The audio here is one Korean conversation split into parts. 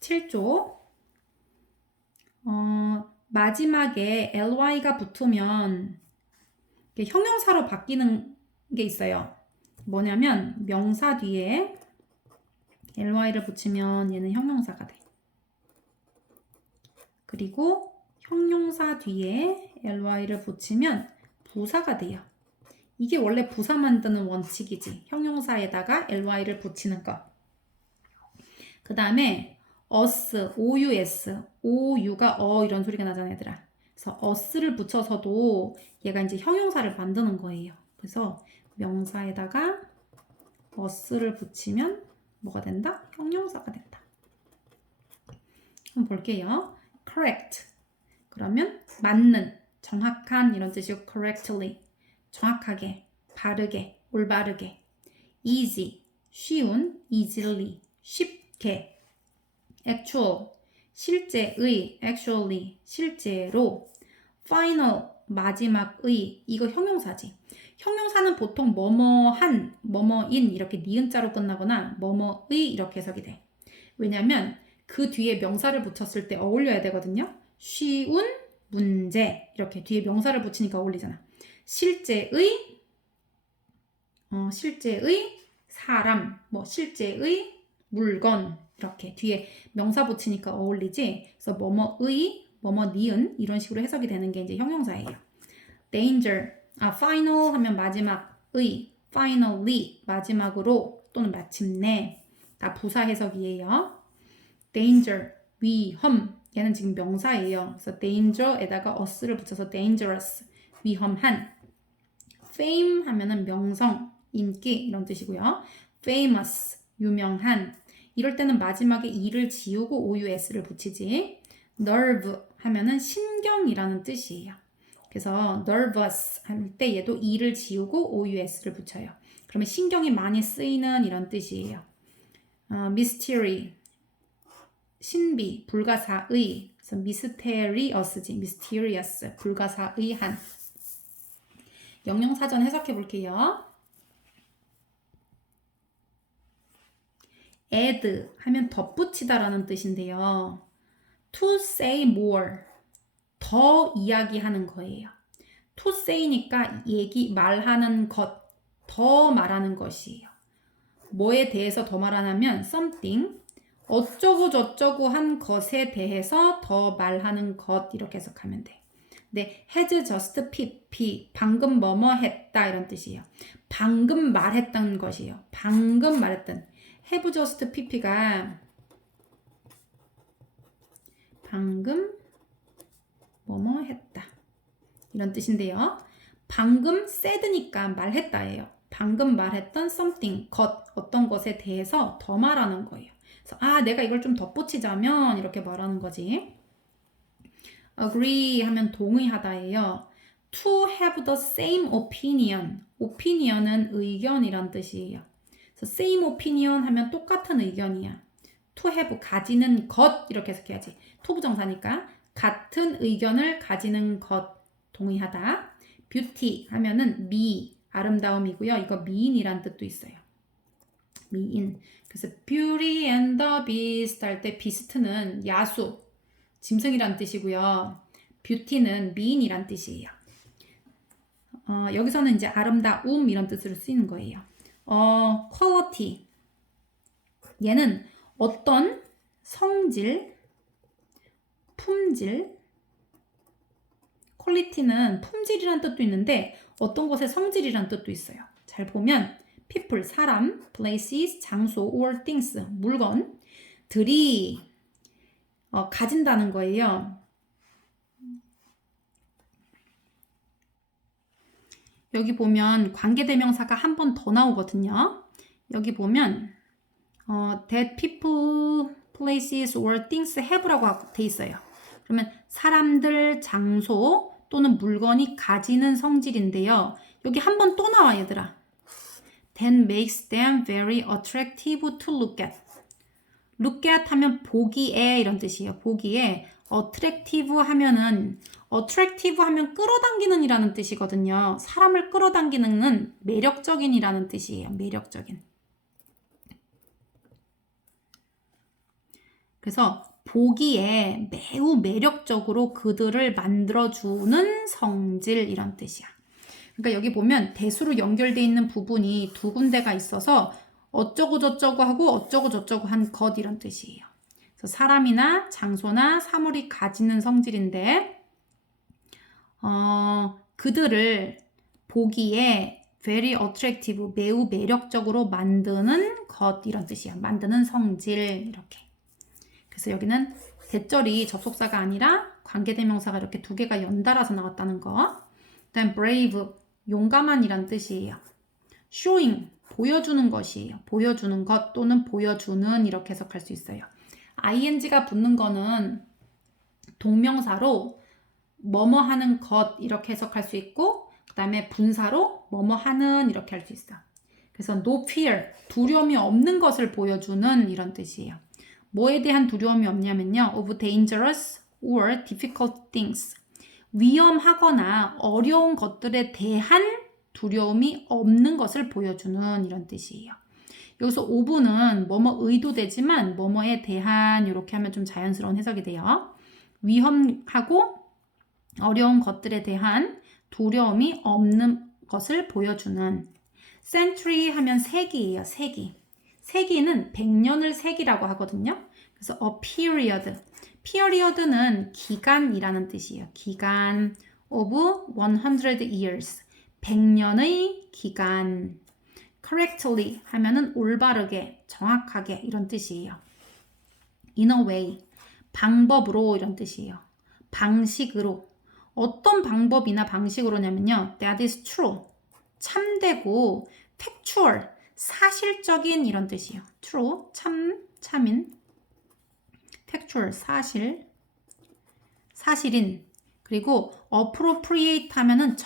7조. 마지막에 ly가 붙으면 형용사로 바뀌는 게 있어요. 뭐냐면 명사 뒤에 ly를 붙이면 얘는 형용사가 돼. 그리고 형용사 뒤에 ly를 붙이면 부사가 돼요. 이게 원래 부사 만드는 원칙이지. 형용사에다가 ly를 붙이는 거. 그 다음에 us, ou가 이런 소리가 나잖아, 얘들아. 그래서 us를 붙여서도 얘가 이제 형용사를 만드는 거예요. 그래서 명사에다가 us를 붙이면 뭐가 된다? 형용사가 된다. 한번 볼게요. correct. 그러면 맞는, 정확한 이런 뜻이고 correctly. 정확하게, 바르게, 올바르게. easy, 쉬운, easily, 쉽게. actual, 실제의, actually, 실제로. final, 마지막의, 이거 형용사지. 형용사는 보통 뭐뭐한, 뭐뭐인 이렇게 니은자로 끝나거나 뭐뭐의 이렇게 해석이 돼. 왜냐면 그 뒤에 명사를 붙였을 때 어울려야 되거든요. 쉬운, 문제 이렇게 뒤에 명사를 붙이니까 어울리잖아. 실제의 사람, 뭐 실제의 물건 이렇게 뒤에 명사 붙이니까 어울리지. 그래서 뭐뭐의, 뭐뭐 니은 이런 식으로 해석이 되는 게 이제 형용사예요. danger, final 하면 마지막의, finally 마지막으로 또는 마침내 다 부사 해석이에요. danger, 위험 얘는 지금 명사예요. 그래서 danger에다가 us를 붙여서 dangerous, 위험한. fame 하면은 명성, 인기 이런 뜻이고요. famous, 유명한. 이럴 때는 마지막에 e를 지우고 ous를 붙이지. nerve 하면은 신경이라는 뜻이에요. 그래서 nervous 할 때 얘도 e를 지우고 ous를 붙여요. 그러면 신경이 많이 쓰이는 이런 뜻이에요. mystery, 신비, 불가사의. 그래서 mysterious지, mysterious, 불가사의한. 영영사전 해석해 볼게요. add 하면 덧붙이다라는 뜻인데요. to say more, 더 이야기하는 거예요. to say니까 말하는 것, 더 말하는 것이에요. 뭐에 대해서 더 말하냐면 something, 어쩌고 저쩌고 한 것에 대해서 더 말하는 것 이렇게 해석하면 돼. 네, has just pp, 방금 뭐뭐 했다 이런 뜻이에요. 방금 말했던 것이에요. 방금 말했던. have just pp가 방금 뭐뭐 했다 이런 뜻인데요. 방금 said니까 말했다예요. 방금 말했던 something, 것, 어떤 것에 대해서 더 말하는 거예요. 그래서 내가 이걸 좀 덧붙이자면 이렇게 말하는 거지. agree 하면 동의하다예요. to have the same opinion. opinion은 의견이란 뜻이에요. 그래서 same opinion 하면 똑같은 의견이야. to have 가지는 것 이렇게 해석해야지. to 부정사니까 같은 의견을 가지는 것 동의하다. beauty 하면은 미 아름다움이고요. 이거 미인이란 뜻도 있어요. 미인. 그래서 beauty and the beast 할 때 beast는 야수 짐승이란 뜻이고요. 뷰티는 미인이란 뜻이에요. 여기서는 이제 아름다움 이런 뜻으로 쓰이는 거예요. quality 얘는 어떤 성질, 품질. 퀄리티는 품질이란 뜻도 있는데 어떤 것의 성질이란 뜻도 있어요. 잘 보면 people, 사람, places, 장소, or things, 물건들이 가진다는 거예요. 여기 보면 관계대명사가 한 번 더 나오거든요. 여기 보면 that people, places, or things have라고 돼 있어요. 그러면 사람들, 장소 또는 물건이 가지는 성질인데요. 여기 한 번 또 나와 얘들아. That makes them very attractive to look at. look at 하면 보기에 이런 뜻이에요. 보기에 attractive 하면은 끌어당기는 이라는 뜻이거든요. 사람을 끌어당기는 매력적인 이라는 뜻이에요. 매력적인. 그래서 보기에 매우 매력적으로 그들을 만들어주는 성질 이런 뜻이야. 그러니까 여기 보면 대수로 연결되어 있는 부분이 두 군데가 있어서 어쩌고 저쩌고 하고 어쩌고 저쩌고 한 것 이런 뜻이에요. 그래서 사람이나 장소나 사물이 가지는 성질인데 그들을 보기에 very attractive, 매우 매력적으로 만드는 것 이런 뜻이야. 만드는 성질 이렇게. 그래서 여기는 대절이 접속사가 아니라 관계대명사가 이렇게 두 개가 연달아서 나왔다는 거. 그다음 brave, 용감한이란 뜻이에요. showing, 보여주는 것이에요. 보여주는 것 또는 보여주는 이렇게 해석할 수 있어요. ing가 붙는 거는 동명사로 뭐뭐 하는 것 이렇게 해석할 수 있고 그 다음에 분사로 뭐뭐 하는 이렇게 할 수 있어. 그래서 no fear, 두려움이 없는 것을 보여주는 이런 뜻이에요. 뭐에 대한 두려움이 없냐면요. of dangerous or difficult things. 위험하거나 어려운 것들에 대한 두려움이 없는 것을 보여주는 이런 뜻이에요. 여기서 of는 뭐뭐 의도되지만 뭐뭐에 대한 이렇게 하면 좀 자연스러운 해석이 돼요. 위험하고 어려운 것들에 대한 두려움이 없는 것을 보여주는. century 하면 세기예요. 세기. 세기는 100년을 세기라고 하거든요. 그래서 a period. period는 기간이라는 뜻이에요. 기간 of 100 years. 100년의 기간. correctly 하면은 올바르게, 정확하게 이런 뜻이에요. in a way. 방법으로 이런 뜻이에요. 방식으로. 어떤 방법이나 방식으로냐면요. that is true. 참되고 factual. 사실적인 이런 뜻이에요. true. 참인. factual. 사실인. 그리고 appropriate 하면은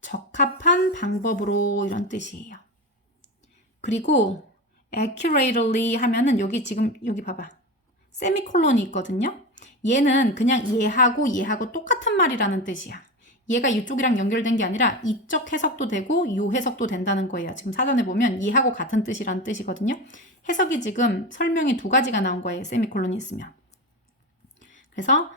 적합한 방법으로 이런 뜻이에요. 그리고 accurately 하면은 여기 봐봐. 세미콜론이 있거든요. 얘는 그냥 얘하고 똑같은 말이라는 뜻이야. 얘가 이쪽이랑 연결된 게 아니라 이쪽 해석도 되고 이 해석도 된다는 거예요. 지금 사전에 보면 얘하고 같은 뜻이라는 뜻이거든요. 해석이 지금 설명이 두 가지가 나온 거예요. 세미콜론이 있으면. 그래서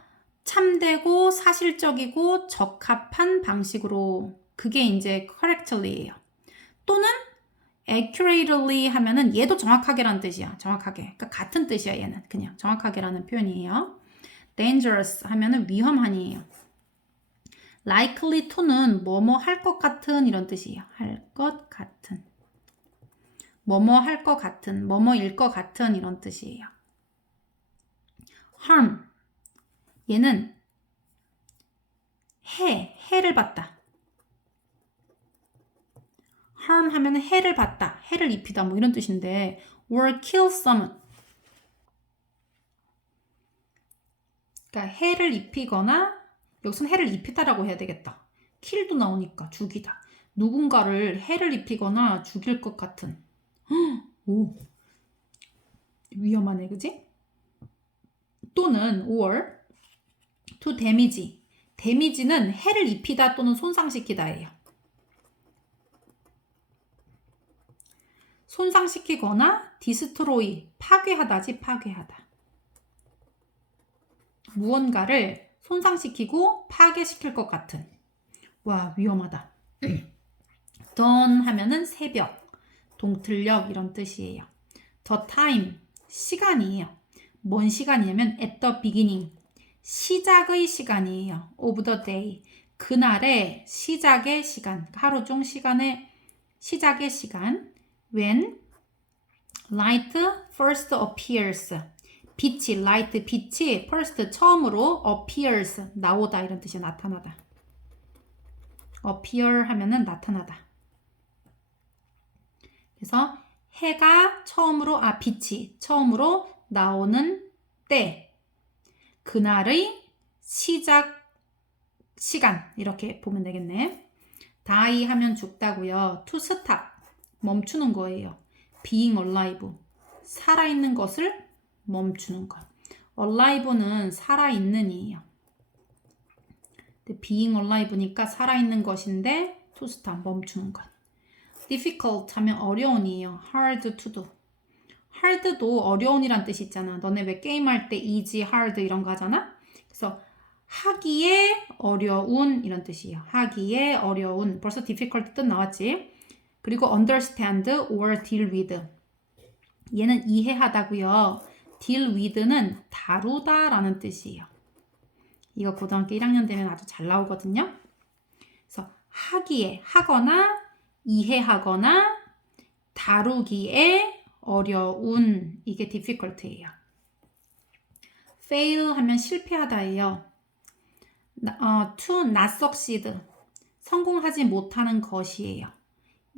참되고 사실적이고 적합한 방식으로 그게 이제 correctly예요. 또는 accurately 하면은 얘도 정확하게라는 뜻이야. 정확하게. 그러니까 같은 뜻이야. 얘는 그냥 정확하게라는 표현이에요. dangerous 하면은 위험한이에요. likely to는 뭐뭐 할 것 같은 이런 뜻이에요. 할 것 같은. 뭐뭐 할 것 같은, 뭐뭐일 것 같은 이런 뜻이에요. harm. 얘는 해를 받다. harm 하면은 해를 받다, 해를 입히다 뭐 이런 뜻인데 or kill someone. 그러니까 해를 입히거나 여기서는 해를 입히다라고 해야 되겠다. kill도 나오니까 죽이다. 누군가를 해를 입히거나 죽일 것 같은. 오, 위험하네, 그지? 또는 or to damage. damage는 해를 입히다 또는 손상시키다예요. 손상시키거나 destroy, 파괴하다지 파괴하다. 무언가를 손상시키고 파괴시킬 것 같은. 와, 위험하다. dawn 하면은 새벽, 동틀녘 이런 뜻이에요. the time, 시간이에요. 뭔 시간이냐면 at the beginning, 시작의 시간이에요. of the day, 그날의 시작의 시간, 하루 중 시간의 시작의 시간. when light first appears, 빛이, light, 빛이 first, 처음으로 appears, 나오다 이런 뜻이야. 나타나다. appear 하면은 나타나다. 그래서 해가 처음으로, 빛이 처음으로 나오는 때, 그날의 시작 시간 이렇게 보면 되겠네. die 하면 죽다고요. to stop, 멈추는 거예요. being alive, 살아있는 것을 멈추는 것. alive는 살아있는 이에요. being alive니까 살아있는 것인데 to stop, 멈추는 것. difficult 하면 어려운이에요. hard to do. hard도 어려운이란 뜻이 있잖아. 너네 왜 게임할 때 easy, hard 이런 거 하잖아? 그래서 하기에 어려운 이런 뜻이에요. 하기에 어려운. 벌써 difficult 뜻 나왔지? 그리고 understand or deal with. 얘는 이해하다고요. deal with는 다루다 라는 뜻이에요. 이거 고등학교 1학년 되면 아주 잘 나오거든요. 그래서 하기에, 하거나 이해하거나 다루기에 어려운, 이게 difficult예요. fail 하면 실패하다예요. to not succeed, 성공하지 못하는 것이에요.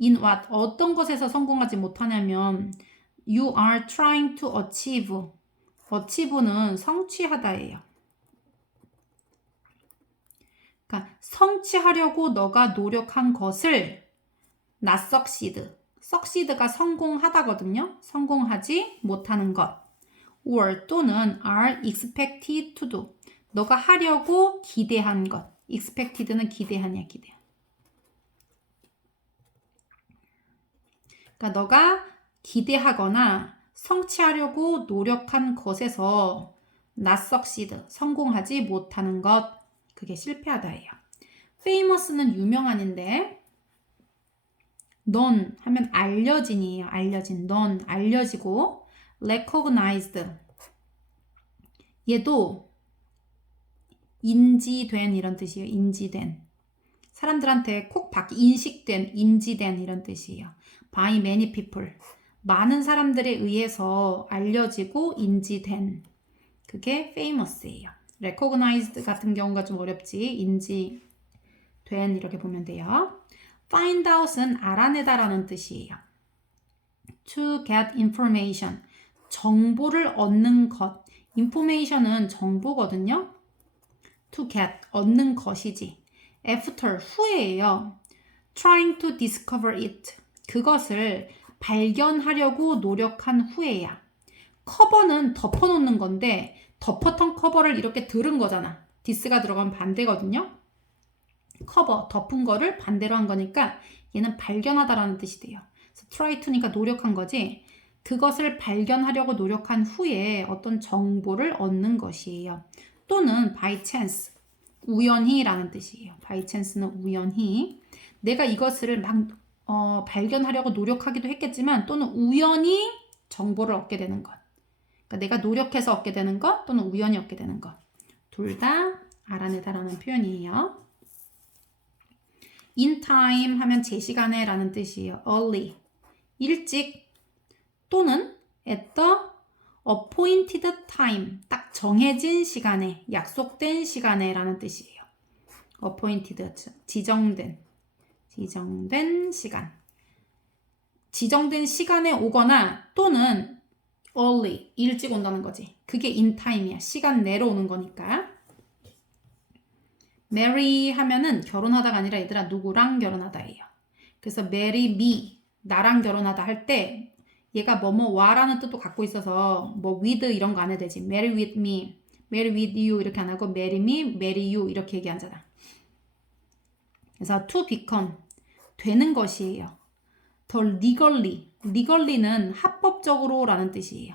in what, 어떤 것에서 성공하지 못하냐면 you are trying to achieve, achieve는 성취하다예요. 그러니까 성취하려고 너가 노력한 것을 not succeed, succeed가 성공하다거든요. 성공하지 못하는 것. or 또는 are expected to do, 너가 하려고 기대한 것. expected는 기대하냐, 기대. 그러니까 너가 기대하거나 성취하려고 노력한 것에서 not succeed, 성공하지 못하는 것. 그게 실패하다예요. famous는 유명한인데 known 하면 알려진이에요. 알려진, known, 알려지고 recognized, 얘도 인지된 이런 뜻이에요. 인지된. 사람들한테 콕 인식된, 인지된 이런 뜻이에요. by many people. 많은 사람들에 의해서 알려지고 인지된. 그게 famous예요. recognized 같은 경우가 좀 어렵지. 인지된 이렇게 보면 돼요. find out은 알아내다라는 뜻이에요. to get information. 정보를 얻는 것. information은 정보거든요. to get, 얻는 것이지. after, 후에예요. trying to discover it. 그것을 발견하려고 노력한 후에야. 커버는 덮어놓는 건데 덮었던 커버를 이렇게 들은 거잖아. this가 들어가면 반대거든요. 커버, 덮은 거를 반대로 한 거니까 얘는 발견하다라는 뜻이 돼요. 그래서 try to니까 노력한 거지. 그것을 발견하려고 노력한 후에 어떤 정보를 얻는 것이에요. 또는 by chance, 우연히라는 뜻이에요. by chance는 우연히. 내가 이것을 막 발견하려고 노력하기도 했겠지만 또는 우연히 정보를 얻게 되는 것. 그러니까 내가 노력해서 얻게 되는 것 또는 우연히 얻게 되는 것. 둘 다 알아내다라는 표현이에요. in time 하면 제 시간에 라는 뜻이에요. early, 일찍 또는 at the appointed time, 딱 정해진 시간에, 약속된 시간에 라는 뜻이에요. appointed, 지정된 시간. 지정된 시간에 오거나 또는 early, 일찍 온다는 거지. 그게 in time이야. 시간 내로 오는 거니까. marry 하면은 결혼하다가 아니라 얘들아 누구랑 결혼하다예요. 그래서 marry me, 나랑 결혼하다 할 때 얘가 뭐뭐와라는 뜻도 갖고 있어서 뭐 with 이런 거 안 해도 되지. marry with me, marry with you 이렇게 안 하고 marry me, marry you 이렇게 얘기하잖아. 그래서 to become, 되는 것이에요. 더 legally, legally는 합법적으로 라는 뜻이에요.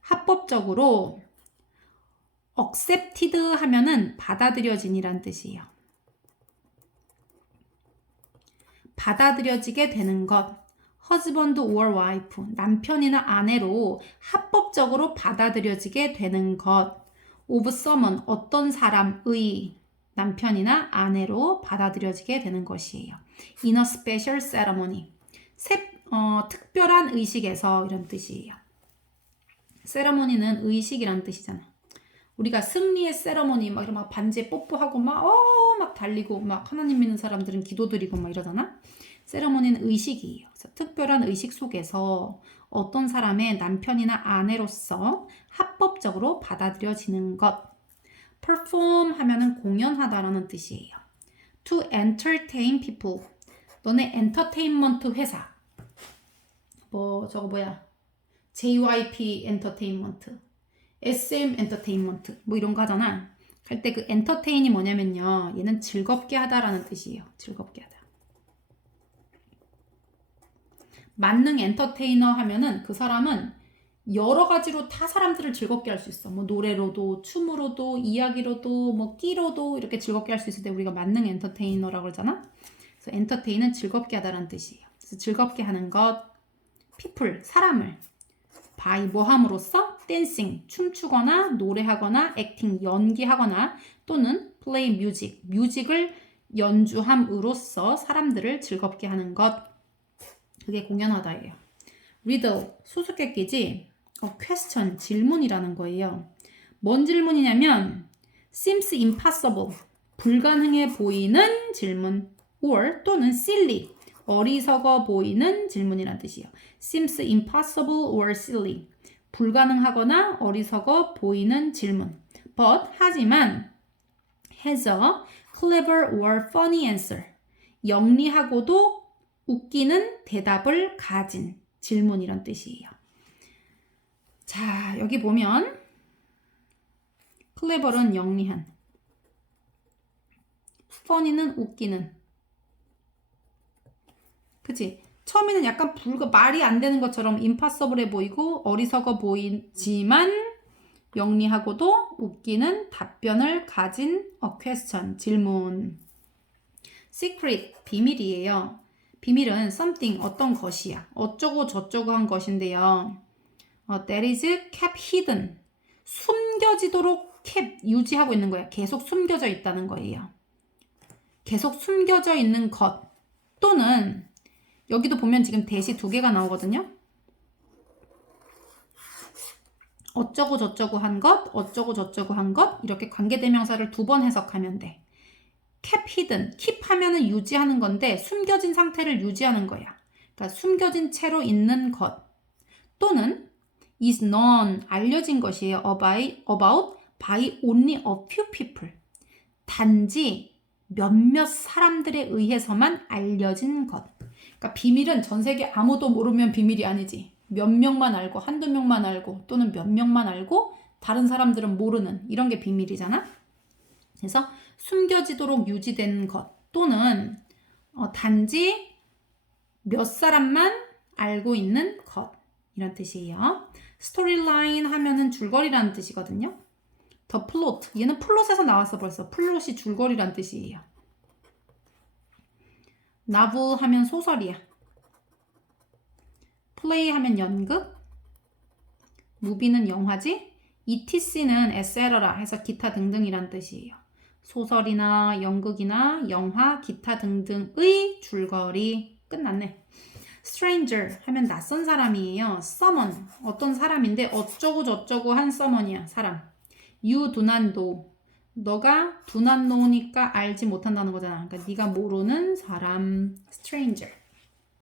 합법적으로. accepted 하면은 받아들여진이란 뜻이에요. 받아들여지게 되는 것. husband or wife, 남편이나 아내로 합법적으로 받아들여지게 되는 것. of someone, 어떤 사람의 남편이나 아내로 받아들여지게 되는 것이에요. in a special ceremony, 특별한 의식에서 이런 뜻이에요. ceremony는 의식이란 뜻이잖아. 우리가 승리의 세러머니 막 이러면 반지에 뽀뽀하고 막 달리고 막 하나님 믿는 사람들은 기도드리고 막 이러잖아. 세러머니는 의식이에요. 그래서 특별한 의식 속에서 어떤 사람의 남편이나 아내로서 합법적으로 받아들여지는 것. perform 하면은 공연하다라는 뜻이에요. to entertain people, 너네 엔터테인먼트 회사 JYP 엔터테인먼트, SM 엔터테인먼트 뭐 이런 거 하잖아. 할 때 그 엔터테인이 뭐냐면요, 얘는 즐겁게 하다라는 뜻이에요. 즐겁게 하다. 만능 엔터테이너 하면은 그 사람은 여러 가지로 다 사람들을 즐겁게 할 수 있어. 뭐 노래로도, 춤으로도, 이야기로도, 뭐 끼로도 이렇게 즐겁게 할 수 있을 때 우리가 만능 엔터테이너라고 그러잖아. 그래서 엔터테인은 즐겁게 하다라는 뜻이에요. 그래서 즐겁게 하는 것, people, 사람을 by 뭐 함으로써 dancing, 춤추거나 노래하거나 acting, 연기하거나 또는 play music, 뮤직을 연주함으로써 사람들을 즐겁게 하는 것. 그게 공연하다예요. riddle, 수수께끼지. question, 질문이라는 거예요. 뭔 질문이냐면 seems impossible, 불가능해 보이는 질문 or 또는 silly, 어리석어 보이는 질문이란 뜻이에요. seems impossible or silly, 불가능하거나 어리석어 보이는 질문. but, 하지만 has a clever or funny answer, 영리하고도 웃기는 대답을 가진 질문이란 뜻이에요. 자, 여기 보면 clever는 영리한, funny는 웃기는. 그치? 처음에는 약간 말이 안 되는 것처럼 impossible해 보이고 어리석어 보이지만 영리하고도 웃기는 답변을 가진 a question, 질문. secret, 비밀이에요. 비밀은 something, 어떤 것이야. 어쩌고 저쩌고 한 것인데요. that is kept hidden, 숨겨지도록 kept, 유지하고 있는 거야. 계속 숨겨져 있다는 거예요. 계속 숨겨져 있는 것 또는 여기도 보면 지금 대시 두 개가 나오거든요. 어쩌고 저쩌고 한 것, 어쩌고 저쩌고 한 것, 이렇게 관계대명사를 두 번 해석하면 돼. kept hidden, keep 하면은 유지하는 건데 숨겨진 상태를 유지하는 거야. 그러니까 숨겨진 채로 있는 것 또는 is known, 알려진 것이에요. about by only a few people, 단지 몇몇 사람들에 의해서만 알려진 것. 그러니까 비밀은 전 세계 아무도 모르면 비밀이 아니지. 몇 명만 알고, 한두 명만 알고, 또는 몇 명만 알고 다른 사람들은 모르는, 이런 게 비밀이잖아. 그래서 숨겨지도록 유지된 것 또는 단지 몇 사람만 알고 있는 것, 이런 뜻이에요. 스토리라인 하면은 줄거리라는 뜻이거든요. 더 플롯, 얘는 플롯에서 나왔어. 벌써 플롯이 줄거리란 뜻이에요. 나부 하면 소설이야. 플레이 하면 연극, 무비는 영화지, etc는 etc. 해서 기타 등등이란 뜻이에요. 소설이나 연극이나 영화, 기타 등등의 줄거리. 끝났네. stranger 하면 낯선 사람이에요. someone, 어떤 사람인데 어쩌고 저쩌고 한 someone이야. 사람. you do not know, 너가 do not know니까 알지 못한다는 거잖아. 그러니까 네가 모르는 사람, stranger.